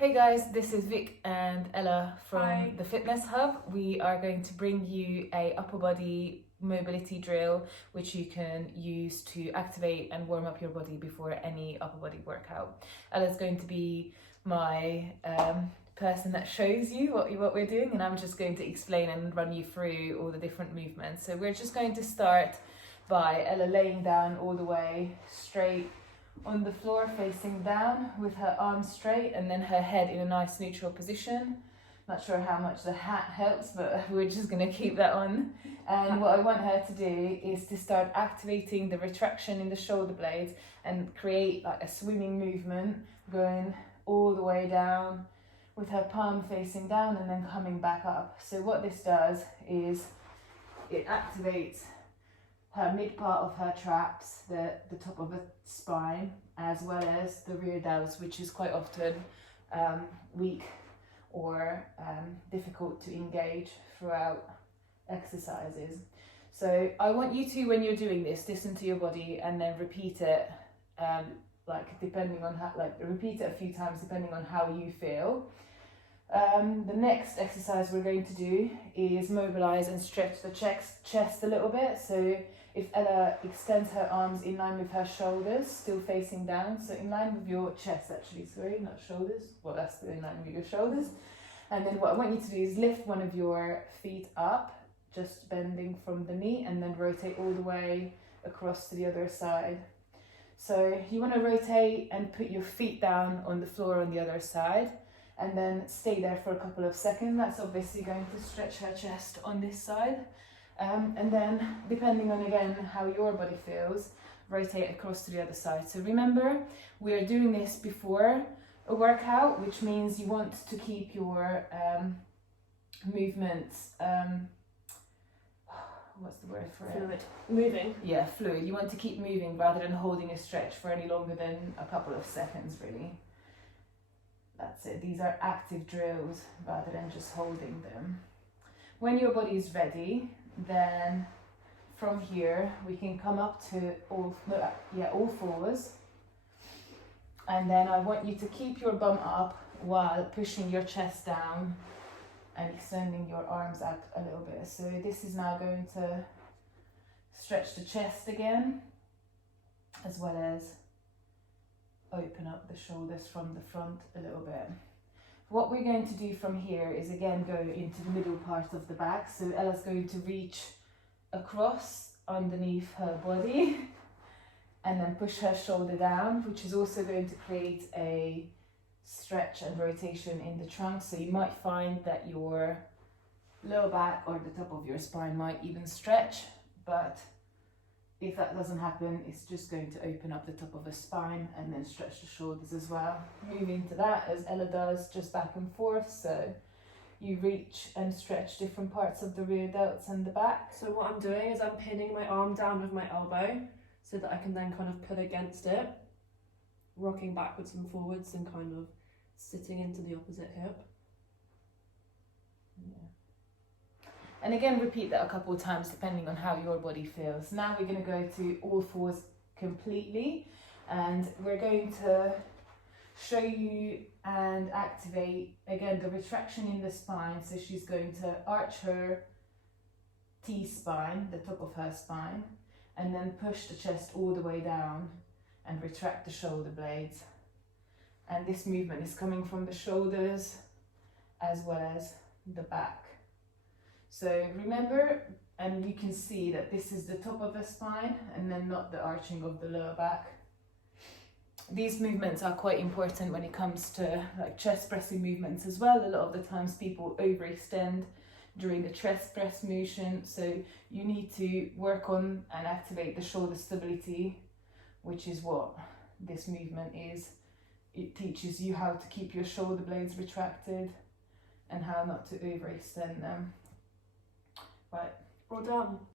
Hey guys, this is Vic and Ella from Hi. the Fitness Hub. We are going to bring you a upper body mobility drill which you can use to activate and warm up your body before any upper body workout. Ella's going to be my person that shows you what we're doing, and I'm just going to explain and run you through all the different movements. So we're just going to start by Ella laying down all the way straight on the floor, facing down with her arms straight and then her head in a nice neutral position. Not sure how much the hat helps, but we're just going to keep that on. And what I want her to do is to start activating the retraction in the shoulder blades and create like a swimming movement going all the way down with her palm facing down and then coming back up. So what this does is it activates her mid part of her traps, the top of the spine, as well as the rear delts, which is quite often weak or difficult to engage throughout exercises. So I want you to, when you're doing this, listen to your body and then repeat it, repeat it a few times depending on how you feel. The next exercise we're going to do is mobilise and stretch the chest a little bit. So if Ella extends her arms in line with her shoulders, still facing down, so in line with your chest actually, sorry, not shoulders, well that's still in line with your shoulders. And then what I want you to do is lift one of your feet up, just bending from the knee, and then rotate all the way across to the other side. So you want to rotate and put your feet down on the floor on the other side, and then stay there for a couple of seconds. That's obviously going to stretch her chest on this side. And then, depending on again how your body feels, rotate across to the other side. So remember, we are doing this before a workout, which means you want to keep your movements, what's the word for it? Fluid. Moving. Yeah, fluid. You want to keep moving rather than holding a stretch for any longer than a couple of seconds, really. That's it. These are active drills rather than just holding them. When your body is ready, then from here we can come up to all fours, and then I want you to keep your bum up while pushing your chest down and extending your arms up a little bit. So this is now going to stretch the chest again, as well as open up the shoulders from the front a little bit. What we're going to do from here is again go into the middle part of the back. So Ella's going to reach across underneath her body and then push her shoulder down, which is also going to create a stretch and rotation in the trunk. So you might find that your lower back or the top of your spine might even stretch, but if that doesn't happen, it's just going to open up the top of the spine and then stretch the shoulders as well. Move into that as Ella does, just back and forth. So you reach and stretch different parts of the rear delts and the back. So what I'm doing is I'm pinning my arm down with my elbow so that I can then kind of pull against it, rocking backwards and forwards and kind of sitting into the opposite hip. Yeah. And again, repeat that a couple of times depending on how your body feels. Now we're going to go to all fours completely, and we're going to show you and activate again the retraction in the spine. So she's going to arch her T-spine, the top of her spine, and then push the chest all the way down and retract the shoulder blades. And this movement is coming from the shoulders as well as the back. So remember, and you can see that this is the top of the spine and then not the arching of the lower back. These movements are quite important when it comes to like chest pressing movements as well. A lot of the times people overextend during the chest press motion, so you need to work on and activate the shoulder stability, which is what this movement is. It teaches you how to keep your shoulder blades retracted and how not to overextend them. Right, Well done.